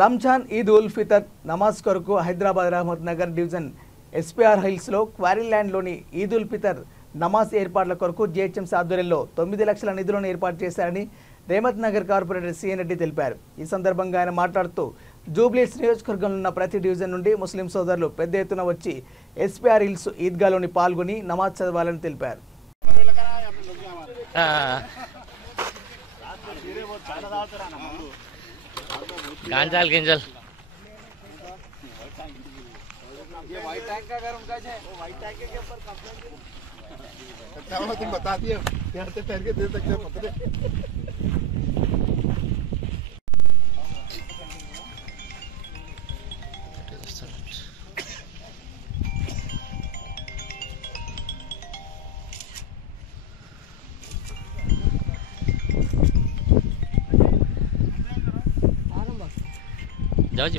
రంజాన్ ఈద్ ఉల్ ఫితర్ నమాజ్ కొరకు Hyderabad Rahmat Nagar division SPR హిల్స్లో quarry ల్యాండ్లోని Eid ul Fitr నమాజ్ ఏర్పాట్ల కొరకు జీహెచ్ఎంసీ ఆధ్వర్యంలో 9 లక్షల నిధులను ఏర్పాటు చేశారని రహమత్ నగర్ కార్పొరేటర్ సిఎన్ రెడ్డి తెలిపారు. ఈ సందర్భంగా ఆయన మాట్లాడుతూ జూబ్లీహిల్స్ నియోజకవర్గంలో ఉన్న ప్రతి డివిజన్ నుండి ముస్లిం సోదరులు పెద్ద ఎత్తున వచ్చి ఎస్పీఆర్ హిల్స్ ఈద్గాలోని పాల్గొని నమాజ్ చదవాలని తెలిపారు. गांजाल गिंजल ये व्हाइट टैंक का अगर उनका है वो व्हाइट टैंक के ऊपर कंप्लेंट अच्छा वो तुम बता दिए यहाँ से तैर के दे सकते हैं पकड़े जाओ जी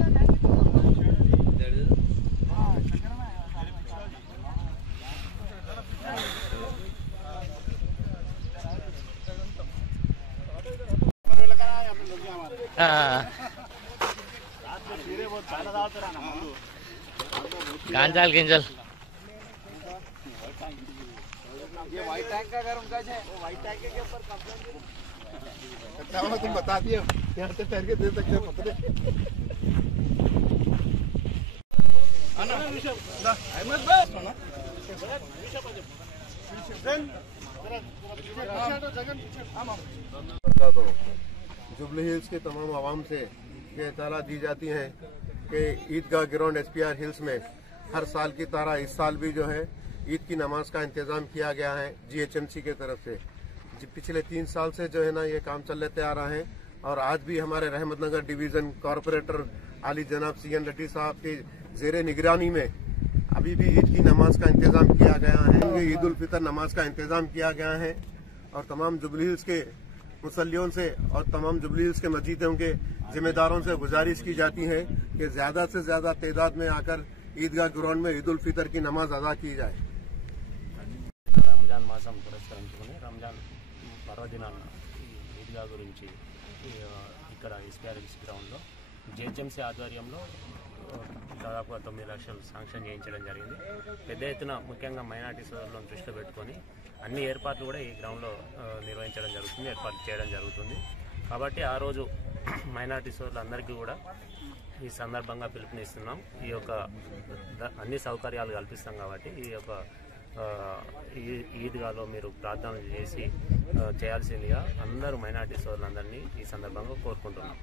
गांजाल गिंजल ये व्हाइट टैंक का अगर उनका है वो व्हाइट टैंक के ऊपर कंप्लेंट अच्छा वो तुम बता दिए यहाँ से तैर के दे सकते हैं पकड़े जुबली हिल्स के तमाम आवाम से ये इत्तला दी जाती है कि ईदगाह ग्राउंड एसपीआर हिल्स में हर साल की तरह इस साल भी जो है ईद की नमाज का इंतजाम किया गया है जीएचएमसी की तरफ से। पिछले 3 साल से जो है ना ये काम चलते आ रहा है और आज भी हमारे रहमत नगर डिवीजन कॉरपोरेटर आली जनाब सीएन रेड्डी साहब की जेरे निगरानी में अभी भी ईद की नमाज का इंतजाम किया गया है। ईद उल फितर नमाज का इंतजाम किया गया है और तमाम जुबली हिल्स के मुसल्लियों से और तमाम जुबली हिल्स के मस्जिदों के जिम्मेदारों से गुजारिश की जाती है कि ज्यादा से ज्यादा तादाद में आकर ईदगाह ग्राउंड में ईद उल फितर की नमाज अदा की जाए। రంజాన్ మాసం పురస్కరించుకుని రంజాన్ పర్వదినాన ఈద్గా గురించి ఇక్కడ ఎస్పీఆర్ హిల్స్ గ్రౌండ్లో జీహెచ్ఎంసీ ఆధ్వర్యంలో దాదాపుగా 9 లక్షలు శాంక్షన్ చేయించడం జరిగింది. పెద్ద ఎత్తున ముఖ్యంగా మైనార్టీ సోదరులను దృష్టిలో పెట్టుకొని అన్ని ఏర్పాట్లు కూడా ఈ గ్రౌండ్లో నిర్వహించడం జరుగుతుంది, ఏర్పాటు చేయడం జరుగుతుంది. కాబట్టి ఆ రోజు మైనార్టీ సోదరులందరికీ కూడా ఈ సందర్భంగా పిలుపునిస్తున్నాం. ఈ యొక్క అన్ని సౌకర్యాలు కల్పిస్తాం కాబట్టి ఈ యొక్క ఈద్గాలో మీరు ప్రార్థనలు చేసి చేయాల్సిందిగా అందరూ మైనార్టీ సోదరులందరినీ ఈ సందర్భంగా కోరుకుంటున్నాం.